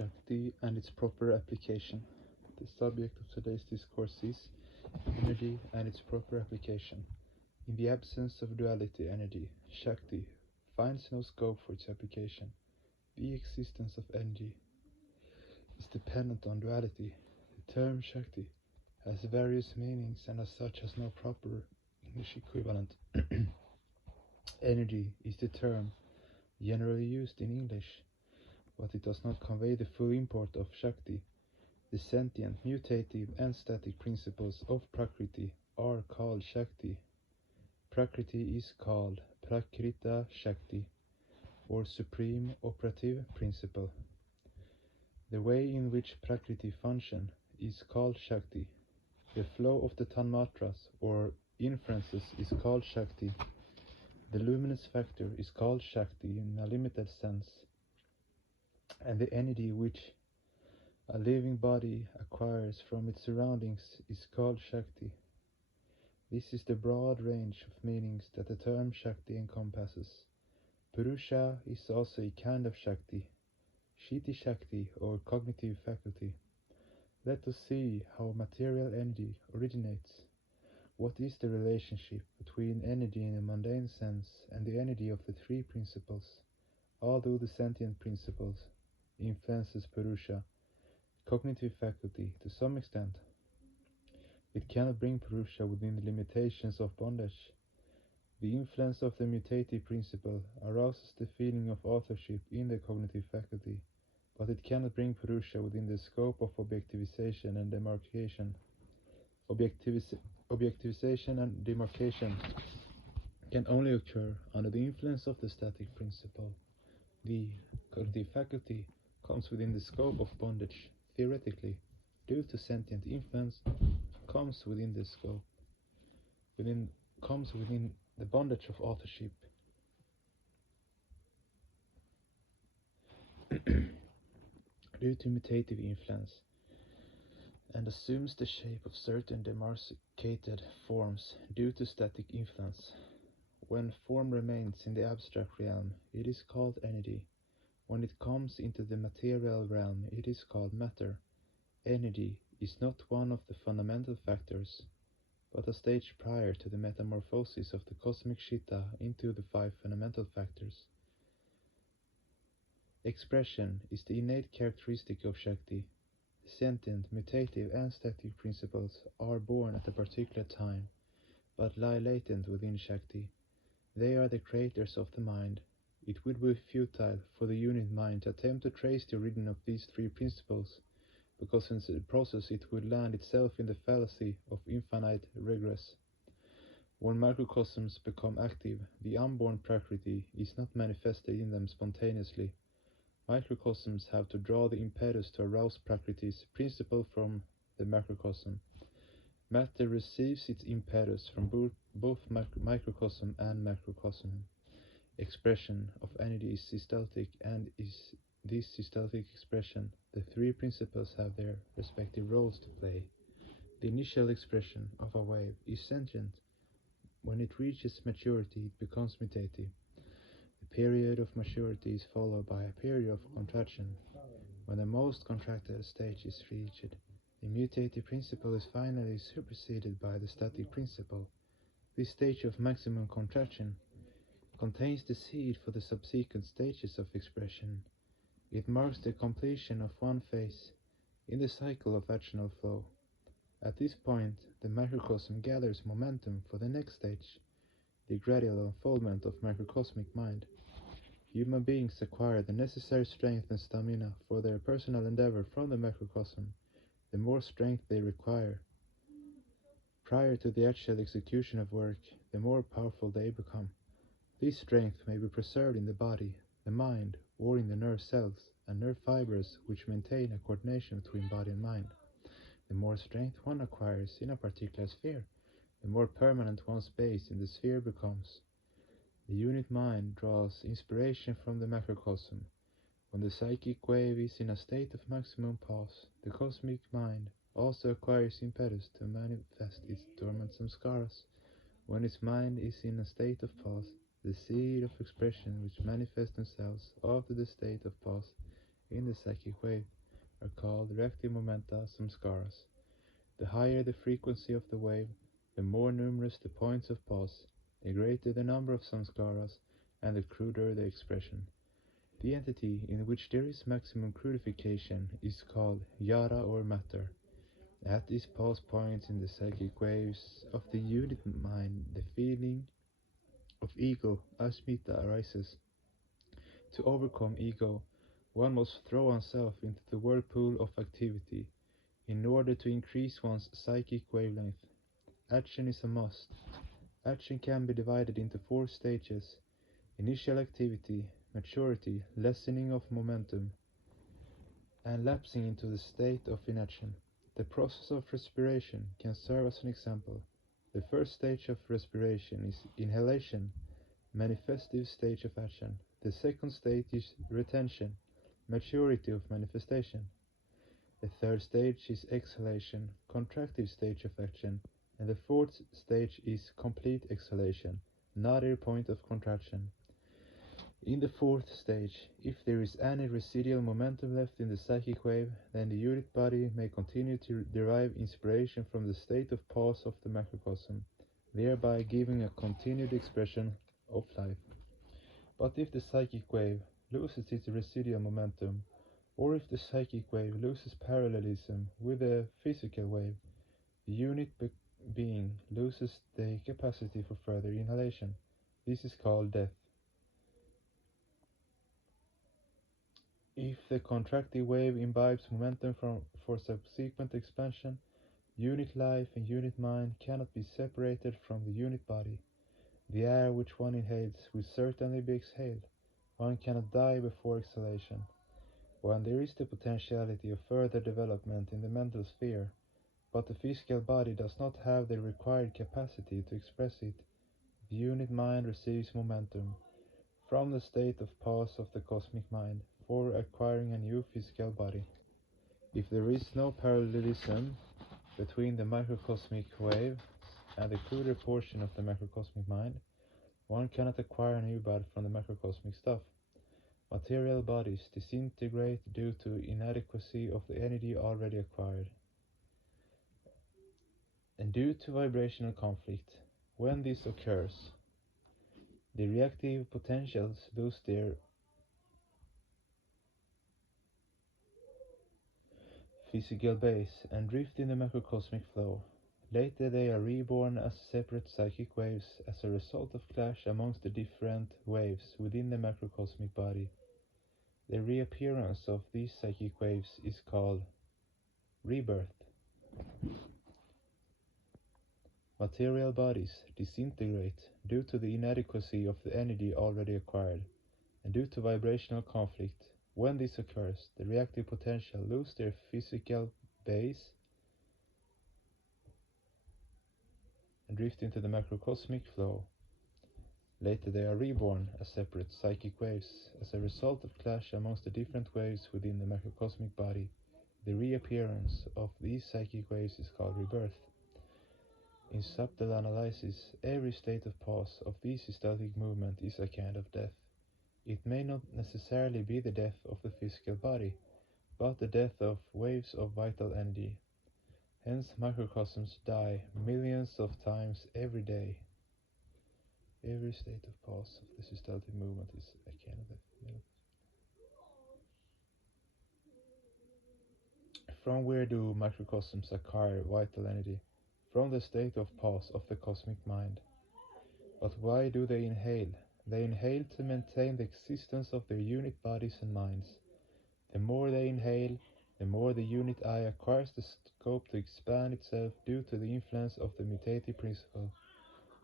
Shakti and its proper application. The subject of today's discourse is energy and its proper application. In the absence of duality energy, Shakti finds no scope for its application. The existence of energy is dependent on duality. The term Shakti has various meanings and as such has no proper English equivalent. Energy is the term generally used in English, but it does not convey the full import of Shakti. The sentient, mutative and static principles of Prakriti are called Shakti. Prakriti is called Prakrita Shakti, or Supreme Operative Principle. The way in which Prakriti function is called Shakti. The flow of the Tanmatras, or inferences, is called Shakti. The luminous factor is called Shakti in a limited sense, and the energy which a living body acquires from its surroundings is called Shakti. This is the broad range of meanings that the term Shakti encompasses. Purusha is also a kind of Shakti, Shiti Shakti or cognitive faculty. Let us see how material energy originates. What is the relationship between energy in a mundane sense and the energy of the three principles? Although the sentient principles influences Purusha, cognitive faculty, to some extent, it cannot bring Purusha within the limitations of bondage. The influence of the mutative principle arouses the feeling of authorship in the cognitive faculty, but it cannot bring Purusha within the scope of objectivization and demarcation. Objectivization and demarcation can only occur under the influence of the static principle. The cognitive faculty comes within the scope of bondage, theoretically, due to sentient influence, comes within the scope, comes within the bondage of authorship. Due to mutative influence, and assumes the shape of certain demarcated forms due to static influence. When form remains in the abstract realm, it is called energy. When it comes into the material realm, it is called matter. Energy is not one of the fundamental factors, but a stage prior to the metamorphosis of the cosmic Shita into the five fundamental factors. Expression is the innate characteristic of Shakti. Sentient, mutative and static principles are born at a particular time, but lie latent within Shakti. They are the creators of the mind. It would be futile for the unit mind to attempt to trace the origin of these three principles, because in the process it would land itself in the fallacy of infinite regress. When microcosms become active, the unborn Prakriti is not manifested in them spontaneously. Microcosms have to draw the impetus to arouse Prakriti's principle from the macrocosm. Matter receives its impetus from both microcosm and macrocosm. Expression of energy is systolic, and is this systolic expression, the three principles have their respective roles to play. The initial expression of a wave is sentient. When it reaches maturity, it becomes mutative. The period of maturity is followed by a period of contraction. When the most contracted stage is reached, the mutative principle is finally superseded by the static principle. This stage of maximum contraction contains the seed for the subsequent stages of expression. It marks the completion of one phase in the cycle of actional flow. At this point, the macrocosm gathers momentum for the next stage, the gradual unfoldment of macrocosmic mind. Human beings acquire the necessary strength and stamina for their personal endeavor from the macrocosm. The more strength they require prior to the actual execution of work, the more powerful they become. This strength may be preserved in the body, the mind, or in the nerve cells and nerve fibers which maintain a coordination between body and mind. The more strength one acquires in a particular sphere, the more permanent one's base in the sphere becomes. The unit mind draws inspiration from the macrocosm. When the psychic wave is in a state of maximum pause, the cosmic mind also acquires impetus to manifest its dormant samskaras. When its mind is in a state of pause, the seed of expression which manifest themselves after the state of pause in the psychic wave are called reactive momenta samskaras. The higher the frequency of the wave, the more numerous the points of pause, the greater the number of samskaras, and the cruder the expression. The entity in which there is maximum crudification is called yara or matter. At these pause points in the psychic waves of the unit mind, the feeling of ego, asmita, arises. To overcome ego, one must throw oneself into the whirlpool of activity in order to increase one's psychic wavelength. Action is a must. Action can be divided into four stages: initial activity, maturity, lessening of momentum, and lapsing into the state of inaction. The process of respiration can serve as an example. The first stage of respiration is inhalation, manifestive stage of action. The second stage is retention, maturity of manifestation. The third stage is exhalation, contractive stage of action, and the fourth stage is complete exhalation, nadir point of contraction. In the fourth stage, if there is any residual momentum left in the psychic wave, then the unit body may continue to derive inspiration from the state of pause of the macrocosm, thereby giving a continued expression of life. But if the psychic wave loses its residual momentum, or if the psychic wave loses parallelism with the physical wave, the unit being loses the capacity for further inhalation. This is called death. If the contractive wave imbibes momentum for subsequent expansion, unit life and unit mind cannot be separated from the unit body. The air which one inhales will certainly be exhaled. One cannot die before exhalation. When there is the potentiality of further development in the mental sphere, but the physical body does not have the required capacity to express it, the unit mind receives momentum from the state of pause of the cosmic mind for acquiring a new physical body. If there is no parallelism between the microcosmic wave and the cruder portion of the macrocosmic mind, one cannot acquire a new body from the macrocosmic stuff. Material bodies disintegrate due to inadequacy of the energy already acquired, and due to vibrational conflict. When this occurs, the reactive potentials lose their physical base and drift in the macrocosmic flow. Later they are reborn as separate psychic waves as a result of clash amongst the different waves within the macrocosmic body. The reappearance of these psychic waves is called rebirth. Material bodies disintegrate due to the inadequacy of the energy already acquired, and due to vibrational conflict. When this occurs, the reactive potential lose their physical base and drift into the macrocosmic flow. Later they are reborn as separate psychic waves as a result of clash amongst the different waves within the macrocosmic body. The reappearance of these psychic waves is called rebirth. In subtle analysis, every state of pause of this systolic movement is a kind of death. It may not necessarily be the death of the physical body, but the death of waves of vital energy. Hence microcosms die millions of times every day. Every state of pause of the systolic movement is a kind of death. From where do microcosms acquire vital energy? From the state of pause of the cosmic mind. But why do they inhale? They inhale to maintain the existence of their unit bodies and minds. The more they inhale, the more the unit I acquires the scope to expand itself due to the influence of the mutative principle.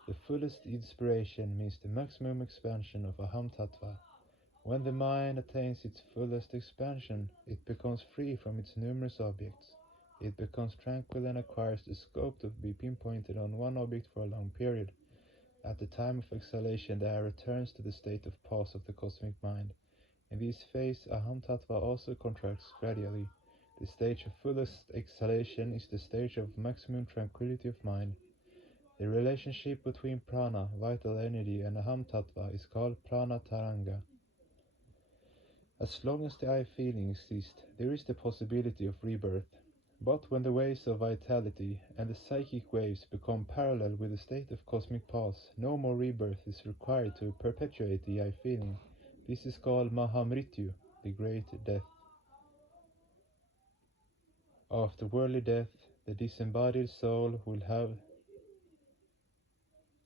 The fullest inspiration means the maximum expansion of Aham Tattva. When the mind attains its fullest expansion, it becomes free from its numerous objects. It becomes tranquil and acquires the scope to be pinpointed on one object for a long period. At the time of exhalation, the eye returns to the state of pause of the cosmic mind. In this phase, Aham Tattva also contracts gradually. The stage of fullest exhalation is the stage of maximum tranquility of mind. The relationship between prana, vital energy, and Aham Tattva is called prana taranga. As long as the I feeling exists, there is the possibility of rebirth. But when the waves of vitality and the psychic waves become parallel with the state of cosmic pause, no more rebirth is required to perpetuate the I feeling. This is called Mahamrityu, the great death. After worldly death, the disembodied soul will have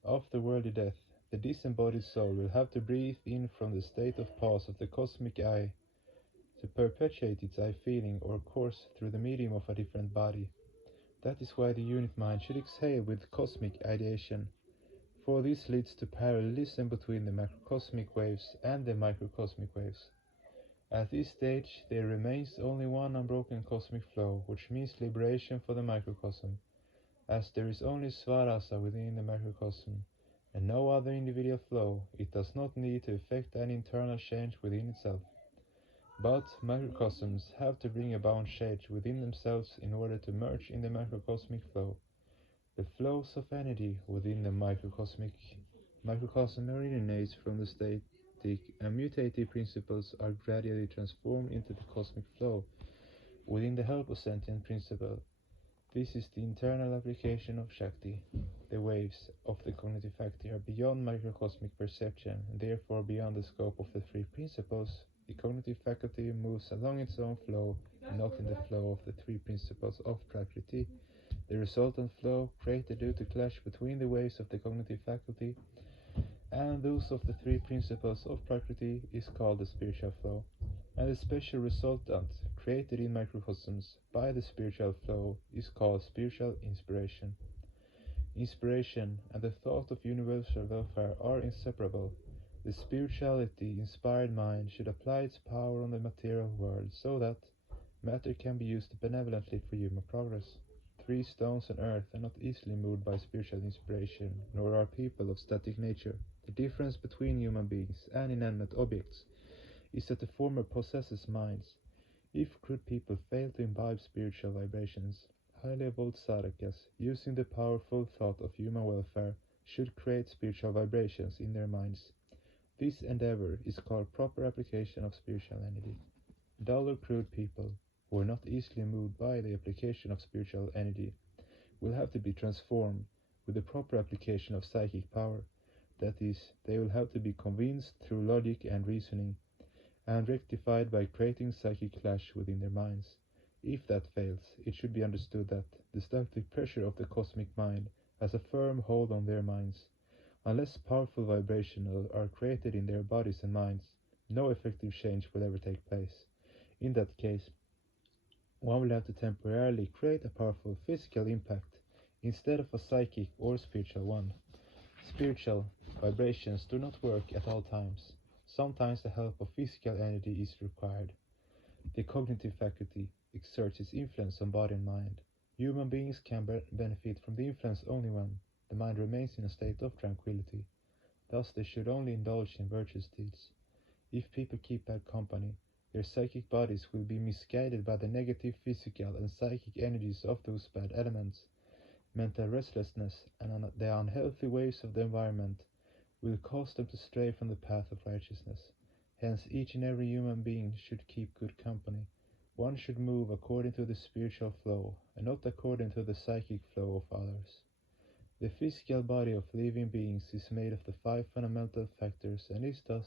After worldly death, the disembodied soul will have to breathe in from the state of pause of the cosmic I to perpetuate its I feeling or course through the medium of a different body. That is why the unit mind should exhale with cosmic ideation, for this leads to parallelism between the macrocosmic waves and the microcosmic waves. At this stage there remains only one unbroken cosmic flow, which means liberation for the microcosm, as there is only Svarasa within the macrocosm, and no other individual flow. It does not need to effect an internal change within itself. But macrocosms have to bring about change within themselves in order to merge in the macrocosmic flow. The flows of energy within the microcosm originates from the static and mutative principles are gradually transformed into the cosmic flow within the help of sentient principle. This is the internal application of Shakti. The waves of the cognitive faculty are beyond microcosmic perception, and therefore beyond the scope of the three principles. The cognitive faculty moves along its own flow, not in the flow of the three principles of Prakriti. The resultant flow, created due to clash between the waves of the cognitive faculty and those of the three principles of Prakriti, is called the spiritual flow. And the special resultant, created in microcosms by the spiritual flow, is called spiritual inspiration. Inspiration and the thought of universal welfare are inseparable. The spirituality inspired mind should apply its power on the material world so that matter can be used benevolently for human progress. Three stones on earth are not easily moved by spiritual inspiration, nor are people of static nature. The difference between human beings and inanimate objects is that the former possesses minds. If crude people fail to imbibe spiritual vibrations, highly evolved sadhakas, using the powerful thought of human welfare, should create spiritual vibrations in their minds. This endeavor is called proper application of spiritual energy. Dull or crude people, who are not easily moved by the application of spiritual energy, will have to be transformed with the proper application of psychic power. That is, they will have to be convinced through logic and reasoning, and rectified by creating psychic clash within their minds. If that fails, it should be understood that the static pressure of the cosmic mind has a firm hold on their minds. Unless powerful vibrations are created in their bodies and minds, no effective change will ever take place. In that case, one will have to temporarily create a powerful physical impact instead of a psychic or spiritual one. Spiritual vibrations do not work at all times. Sometimes the help of physical energy is required. The cognitive faculty exerts its influence on body and mind. Human beings can benefit from the influence only when the mind remains in a state of tranquility. Thus they should only indulge in virtuous deeds. If people keep bad company, their psychic bodies will be misguided by the negative physical and psychic energies of those bad elements. Mental restlessness and the unhealthy ways of the environment will cause them to stray from the path of righteousness. Hence, each and every human being should keep good company. One should move according to the spiritual flow, and not according to the psychic flow of others. The physical body of living beings is made of the five fundamental factors and is thus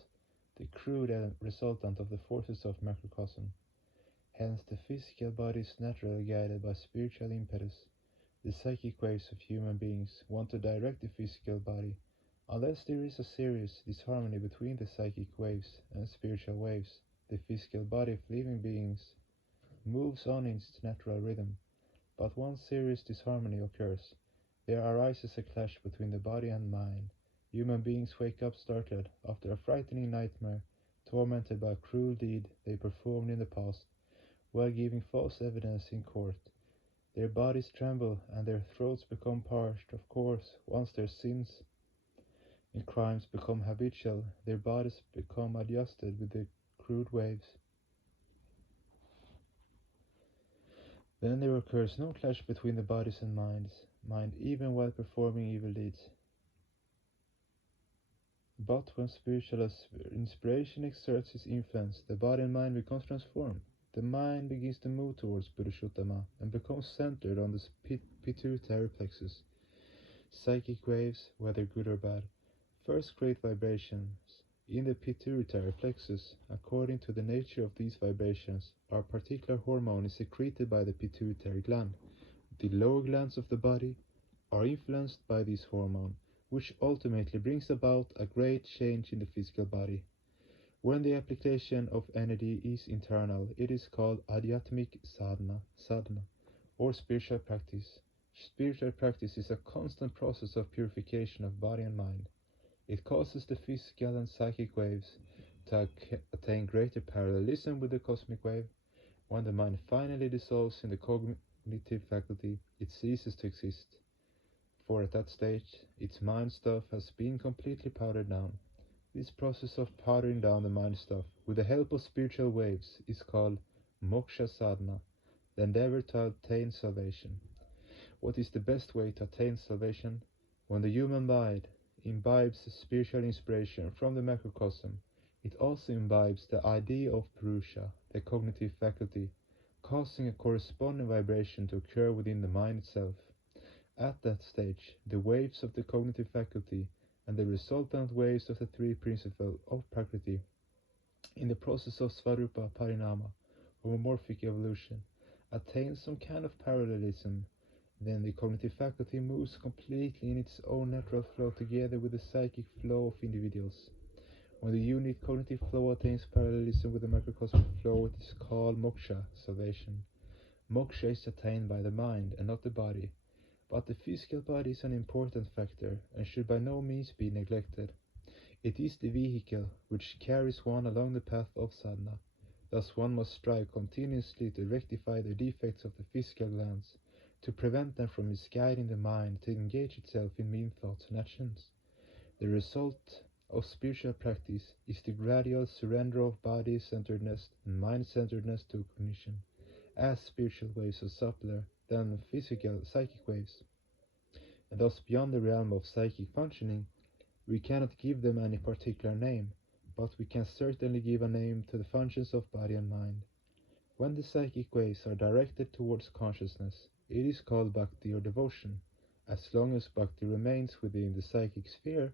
the crude resultant of the forces of macrocosm. Hence, the physical body is naturally guided by spiritual impetus. The psychic waves of human beings want to direct the physical body. Unless there is a serious disharmony between the psychic waves and spiritual waves, the physical body of living beings moves on in its natural rhythm. But once serious disharmony occurs, there arises a clash between the body and mind. Human beings wake up startled after a frightening nightmare, tormented by a cruel deed they performed in the past, while giving false evidence in court. Their bodies tremble and their throats become parched. Of course, once their sins and crimes become habitual, their bodies become adjusted with the crude waves. Then there occurs no clash between the bodies and mind even while performing evil deeds. But when spiritual inspiration exerts its influence, the body and mind becomes transformed. The mind begins to move towards Purushottama and becomes centered on the pituitary plexus. Psychic waves, whether good or bad, first create vibrations in the pituitary plexus. According to the nature of these vibrations, a particular hormone is secreted by the pituitary gland. The lower glands of the body are influenced by this hormone, which ultimately brings about a great change in the physical body. When the application of energy is internal, it is called adhyatmic sadhana, or spiritual practice. Spiritual practice is a constant process of purification of body and mind. It causes the physical and psychic waves to attain greater parallelism with the cosmic wave. When the mind finally dissolves in the cognitive faculty, it ceases to exist, for at that stage its mind stuff has been completely powdered down. This process of powdering down the mind stuff with the help of spiritual waves is called moksha sadhana, the endeavor to attain salvation. What is the best way to attain salvation? When the human mind imbibes spiritual inspiration from the macrocosm, it also imbibes the idea of Purusha, the cognitive faculty, causing a corresponding vibration to occur within the mind itself. At that stage, the waves of the cognitive faculty and the resultant waves of the three principles of Prakriti, in the process of Svarupa Parinama, homomorphic evolution, attain some kind of parallelism. Then the cognitive faculty moves completely in its own natural flow together with the psychic flow of individuals. When the unit cognitive flow attains parallelism with the macrocosmic flow, it is called moksha, salvation. Moksha is attained by the mind and not the body, but the physical body is an important factor and should by no means be neglected. It is the vehicle which carries one along the path of sadhana. Thus one must strive continuously to rectify the defects of the physical glands, to prevent them from misguiding the mind to engage itself in mean thoughts and actions. The result of spiritual practice is the gradual surrender of body-centeredness and mind-centeredness to cognition, as spiritual waves are subtler than physical psychic waves, and thus beyond the realm of psychic functioning. We cannot give them any particular name, but we can certainly give a name to the functions of body and mind. When the psychic waves are directed towards consciousness, it is called bhakti or devotion. As long as bhakti remains within the psychic sphere,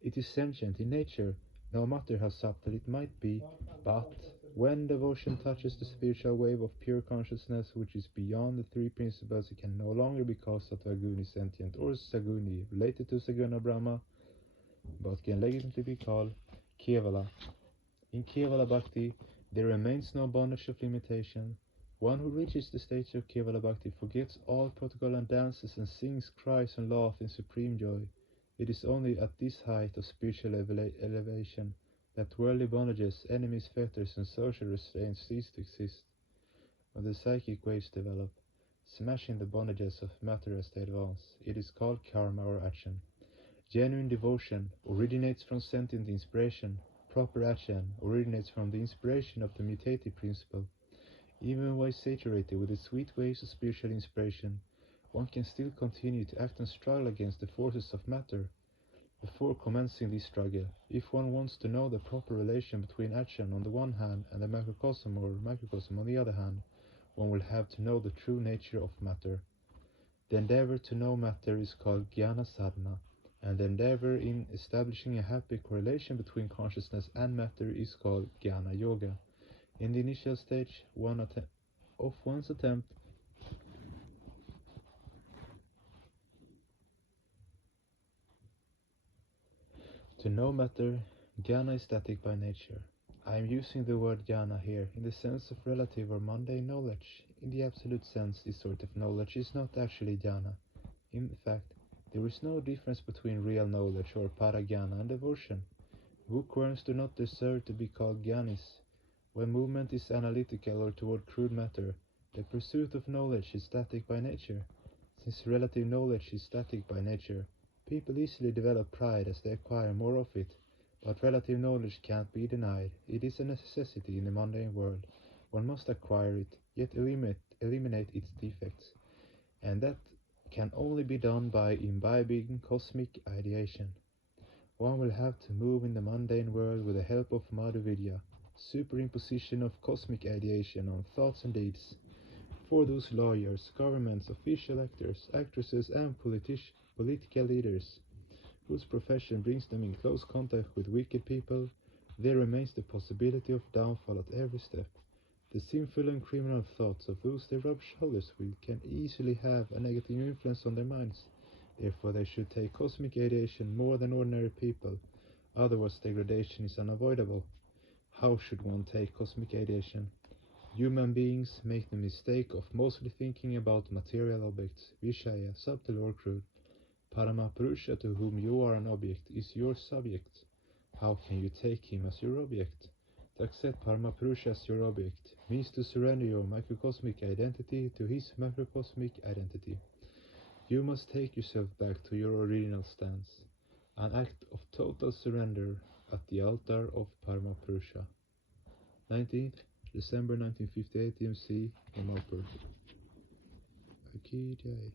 it is sentient in nature, no matter how subtle it might be, but when devotion touches the spiritual wave of pure consciousness, which is beyond the three principles, it can no longer be called Sattva-guni sentient or Saguni related to Saguna Brahma, but can legitimately be called kevala. In kevala bhakti, there remains no bondage of limitation. One who reaches the stage of kevala bhakti forgets all protocol and dances and sings, cries and laughs in supreme joy. It is only at this height of spiritual elevation that worldly bondages, enemies, fetters and social restraints cease to exist. When the psychic waves develop, smashing the bondages of matter as they advance, it is called karma or action. Genuine devotion originates from sentient inspiration. Proper action originates from the inspiration of the mutative principle. Even while saturated with the sweet waves of spiritual inspiration, one can still continue to act and struggle against the forces of matter. Before commencing this struggle, if one wants to know the proper relation between action on the one hand and the macrocosm or microcosm on the other hand, one will have to know the true nature of matter. The endeavor to know matter is called jnana sadhana, and the endeavor in establishing a happy correlation between consciousness and matter is called jnana yoga. In the initial stage of one's attempt to know matter, jnana is static by nature. I am using the word jnana here in the sense of relative or mundane knowledge. In the absolute sense, this sort of knowledge is not actually jnana. In fact, there is no difference between real knowledge or parajnana and devotion. Bookworms do not deserve to be called jnanis. When movement is analytical or toward crude matter, the pursuit of knowledge is static by nature. Since relative knowledge is static by nature, people easily develop pride as they acquire more of it, but relative knowledge can't be denied. It is a necessity in the mundane world. One must acquire it, yet eliminate its defects, and that can only be done by imbibing cosmic ideation. One will have to move in the mundane world with the help of Madhuvidya, superimposition of cosmic ideation on thoughts and deeds. For those lawyers, governments, official actors, actresses, and political leaders whose profession brings them in close contact with wicked people, there remains the possibility of downfall at every step. The sinful and criminal thoughts of those they rub shoulders with can easily have a negative influence on their minds. Therefore they should take cosmic radiation more than ordinary people, otherwise degradation is unavoidable. How should one take cosmic radiation? Human beings make the mistake of mostly thinking about material objects, Vishaya, subtle or crude. Paramapurusha, to whom you are an object, is your subject. How can you take him as your object? To accept Paramapurusha as your object means to surrender your microcosmic identity to his macrocosmic identity. You must take yourself back to your original stance, an act of total surrender at the altar of Paramapurusha. 19th December 1958 DMC, Jamalpur. Aki Jai.